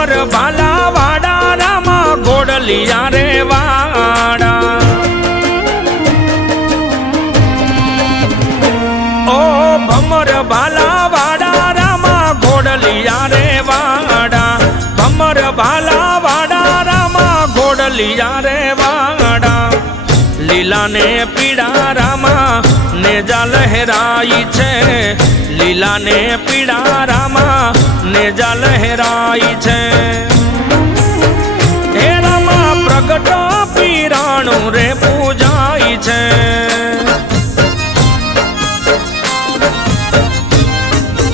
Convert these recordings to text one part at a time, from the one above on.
ભમર ભાલા વાડા રામા ઘોડલિયા રે વાડા ઓ ભમર ભાલા વાડા રામા ઘોડલિયા રે વાડા ભમર ભાલા વાડા રામા ઘોડલિયા રે વાડા લીલા ને પીળા રામા નેજા લહેરાઈ છે લીલા ને પીળા રામા નેજા લહેરાઈ છે હે રામા પ્રગટ પીરાણું રે પૂજાય છે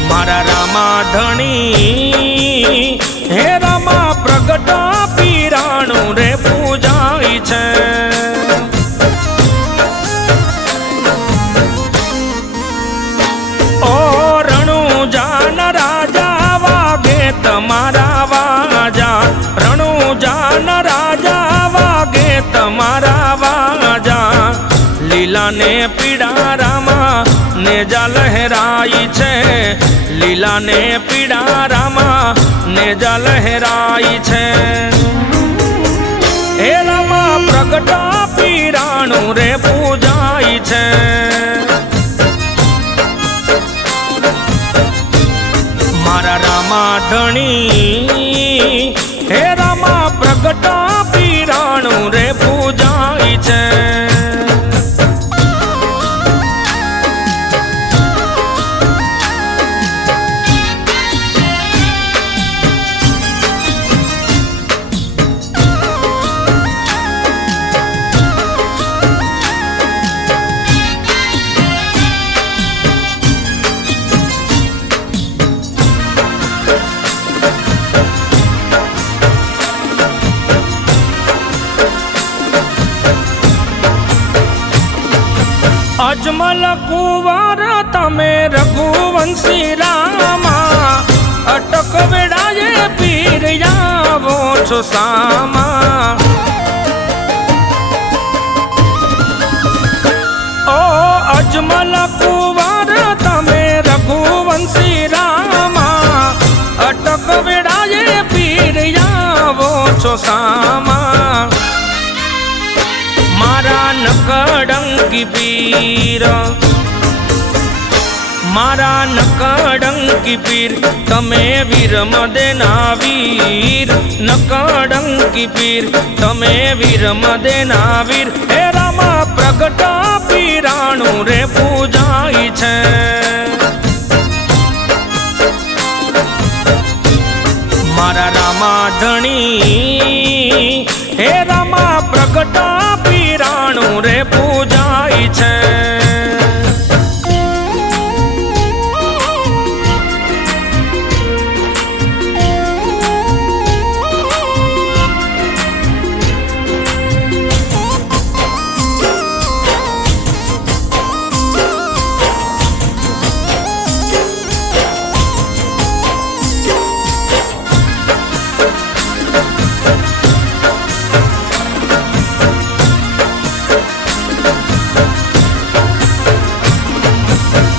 મારા રામા ધણી હે રામા પ્રગટ પીરાણું રે પૂજાય છે તમારા વાજા રણુજાન રાજા વાગે તમારા વાજા લીલા ને પીળા રામા નેજા લહેરાઈ છે લીલા ને પીળા રામા નેજા લહેરાઈ છે હે રામા પ્રગટ પીરાણું રે પૂજાય છે મારા રામા ધણી હે રામા પ્રગટ પીરાણું રે પૂજાય છે અજમલ કુંવર તમે રઘુવંશી રામા અટક વેડાયે પીર આવો છો સામા ઓ અજમલ કુંવર તમે રઘુવંશી રામા અટક વેડાયે પીર આવો છો સામા મારા નકડંકી પીર મારા નકડંકી પીર તમે વીર મદેના વીર નકડંકી પીર તમે વીર મદેના વીર હે રામા પ્રગટ પીરાણું રે પૂજાય છે મારા રામા ધણી હે રામા પ્રગટ પીરાણું રે પૂજાય છે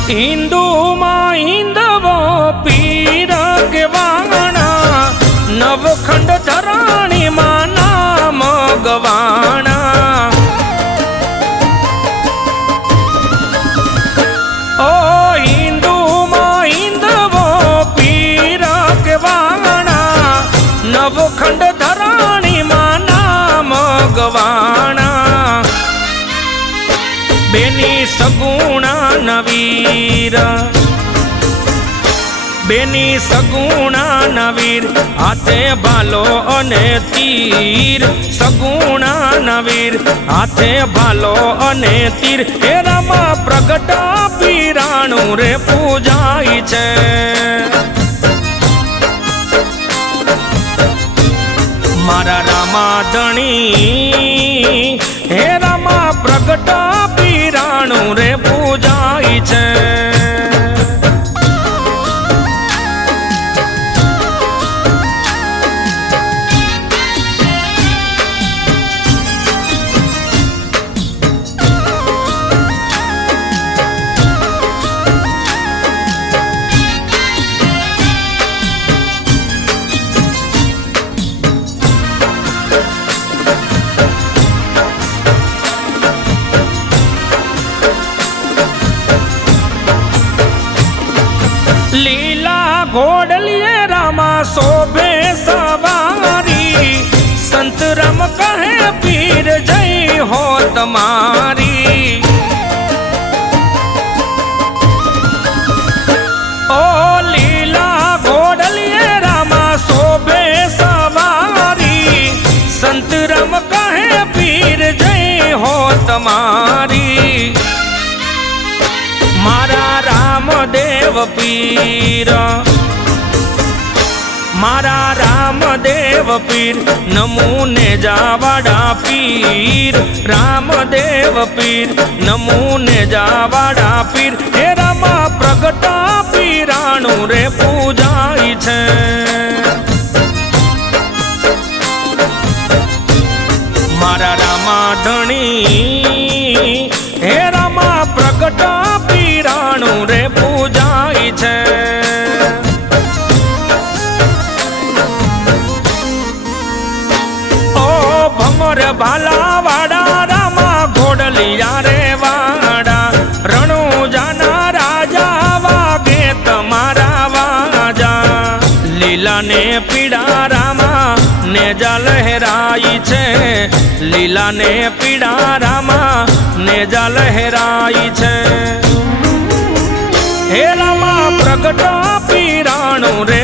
હિન્દુ માં હિન્દવો પીર કે વાણા નવખંડ ધરાણી માં નામ ગવાણા ઓ હિન્દુ માં હિન્દવો પીર કે વાણા નવખંડ ધરાણી માં નામ ગવાણા બેની સગુણા નવીર બેની સગુણા નવીર હાથે ભાલો અને તીર સગુણા નવીર હાથે ભાલો અને તીર હે રામા પ્રગટ પીરાણું રે પૂજાય છે મારા રામા ધણી હે રામા પ્રગટ પીરાણું રે પૂજાય છે ઘોડલીએ રામા શોભે સવારી સંત રામ કહે પીર જય હો તમારી ઓ લીલા ઘોડલીએ રામા શોભે સવારી સંત રામ કહે પીર જય હો તમારી મારા રામદેવ પીર મારા રામદેવ પીર નમૂને જાવાડા પીર રામદેવ પીર નમૂને જાવાડા પીર હે રામા પ્રગટા પીરાણું રે પૂજાય છે મારા રામા ધણી હે રામા પ્રગટા પીરાણું રે પૂજાય છે ભમર ભાલા વાડા રામા ઘોડલિયા રે વાડા રણુજાના રાજા વાગે તમારા વાજા લીલા ને પીડા રામા નેજા લહેરાઈ છે લીલા ને પીડા રામા નેજા લહેરાઈ છે હે રામા પ્રગટા પીરાણું રે